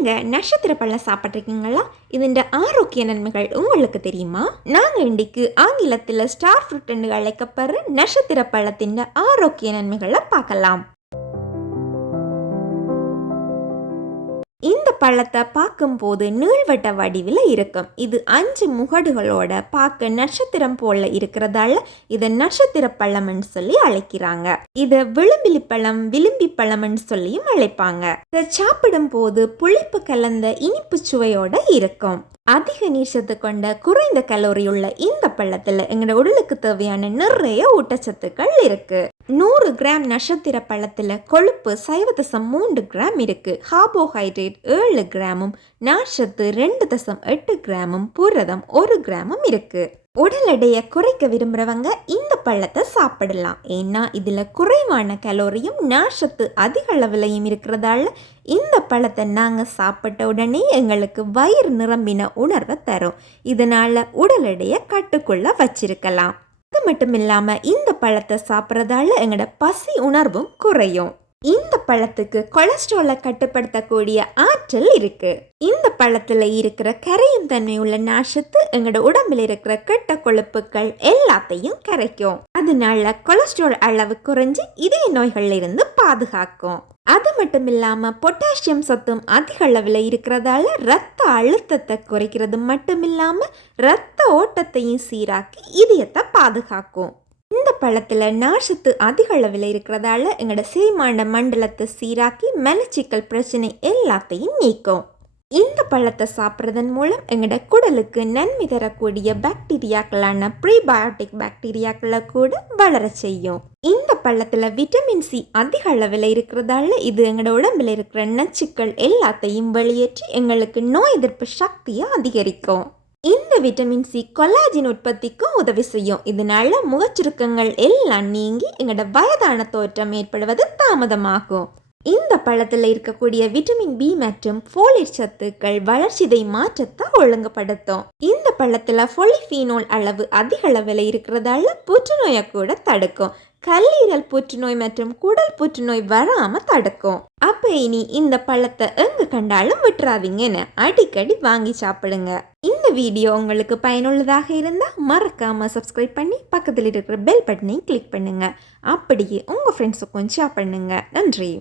நீங்கள் நட்சத்திர பழம் சாப்பிட்ருக்கீங்களா ഇതിൻ്റെ ஆரோக்கிய நன்மைகள் உங்களுக்கு தெரியுமா நாங்கள் இன்றைக்கு ஆங்கிலத்தில் ஸ்டார் ஃப்ரூட் என்று அழைக்கப்படுற நட்சத்திர பழத்தின் ஆரோக்கிய நன்மைகளை பார்க்கலாம் இந்த பழத்தை பார்க்கும்போது நீள்வட்ட வடிவில் இருக்கும். இது அஞ்சு முகடுகளோட பார்க்க நட்சத்திரம் போல இருக்கிறதால இதை நட்சத்திர பழம்னு சொல்லி அழைக்கிறாங்க. இதை விளிம்பிலி பழம் விளிம்பி பழம்னு சொல்லியும் அழைப்பாங்க. இதை சாப்பிடும் போது புளிப்பு கலந்த இனிப்பு சுவையோட இருக்கும். அதிக நீர்ச்சத்து கொண்ட குறைந்த கலோரி உள்ள இந்த பழத்தில் எங்களோட உடலுக்கு தேவையான நிறைய ஊட்டச்சத்துக்கள் இருக்கு. நூறு கிராம் நட்சத்திர பழத்தில் கொழுப்பு சைவ தசம் மூன்று கிராம் இருக்குது கார்போஹைட்ரேட் ஏழு கிராமும் நார்ச்சத்து ரெண்டு தசம் எட்டு கிராமும் புரதம் ஒரு கிராமும் இருக்குது உடல் எடையை குறைக்க விரும்புகிறவங்க இந்த பழத்தை சாப்பிடலாம். ஏன்னா இதில் குறைவான கலோரியும் நார்ச்சத்து அதிக அளவுலையும் இருக்கிறதால இந்த பழத்தை நாங்கள் சாப்பிட்ட உடனே எங்களுக்கு வயிறு நிரம்பின உணர்வை தரும். இதனால் உடல் எடையை கட்டுக்குள்ளே வச்சிருக்கலாம். மட்டும் இல்லாமல் இந்த பழத்தை சாப்பிட்றதால எங்களோட பசி உணர்வும் குறையும். இந்த பழத்துக்கு கொலஸ்ட்ராலை கட்டுப்படுத்தக்கூடிய ஆற்றல் இருக்கு. இந்த பழத்துல இருக்கிற கரையும் தன்மை உள்ள நாசத்து எங்களோட உடம்புல இருக்கிற கெட்ட கொழுப்புகள் எல்லாத்தையும் கரைக்கும். அதனால கொலஸ்ட்ரால் அளவு குறைஞ்சு இதய நோய்கள்ல இருந்து பாதுகாக்கும். அது மட்டும் இல்லாம பொட்டாசியம் சத்தும் அதிக அளவில் இருக்கிறதால ரத்த அழுத்தத்தை குறைக்கிறது மட்டும் இல்லாம ரத்த ஓட்டத்தையும் சீராக்கி இதயத்தை பாதுகாக்கும். இந்த பழத்தில் நார்ச்சத்து அதிக அளவில் இருக்கிறதால எங்களோட சேமாண்ட மண்டலத்தை சீராக்கி மலச்சிக்கல் பிரச்சனை எல்லாத்தையும் நீக்கும். இந்த பழத்தை சாப்பிட்றதன் மூலம் எங்களோட குடலுக்கு நன்மை தரக்கூடிய பாக்டீரியாக்களான ப்ரீபயோட்டிக் பாக்டீரியாக்களை கூட வளர செய்யும். இந்த பழத்தில் விட்டமின் சி அதிக அளவில் இருக்கிறதால இது எங்களோட உடம்பில் இருக்கிற நச்சுக்கள் எல்லாத்தையும் வெளியேற்றி எங்களுக்கு நோய் எதிர்ப்பு சக்தியை அதிகரிக்கும். இந்த விட்டமின் சி கொலாஜின் உற்பத்திக்கும் உதவி செய்யும். இதனால முகச்சுருக்கங்கள் எல்லாம் நீங்கி எங்களோட வயதான தோற்றம் ஏற்படுவது தாமதமாகும். இந்த பழத்தில் இருக்கக்கூடிய விட்டமின் பி மற்றும் ஃபோலிட் சத்துக்கள் வளர்ச்சிதை மாற்றத்தை ஒழுங்குபடுத்தும். இந்த பழத்தில் ஃபொலிஃபீனோல் அளவு அதிக அளவில் இருக்கிறதால புற்றுநோயை கூட தடுக்கும். கல்லீரல் புற்றுநோய் மற்றும் குடல் புற்றுநோய் வராமல் தடுக்கும். அப்போ இனி இந்த பழத்தை எங்கே கண்டாலும் விட்டுறாதீங்கன்னு அடிக்கடி வாங்கி சாப்பிடுங்க. வீடியோ உங்களுக்கு பயனுள்ளதாக இருந்தால் மறக்காமல் சப்ஸ்கிரைப் பண்ணி பக்கத்தில் இருக்கிற பெல் பட்டனையும் கிளிக் பண்ணுங்கள் அப்படியே உங்கள் ஃப்ரெண்ட்ஸுக்கும் ஷேர் பண்ணுங்கள் நன்றி.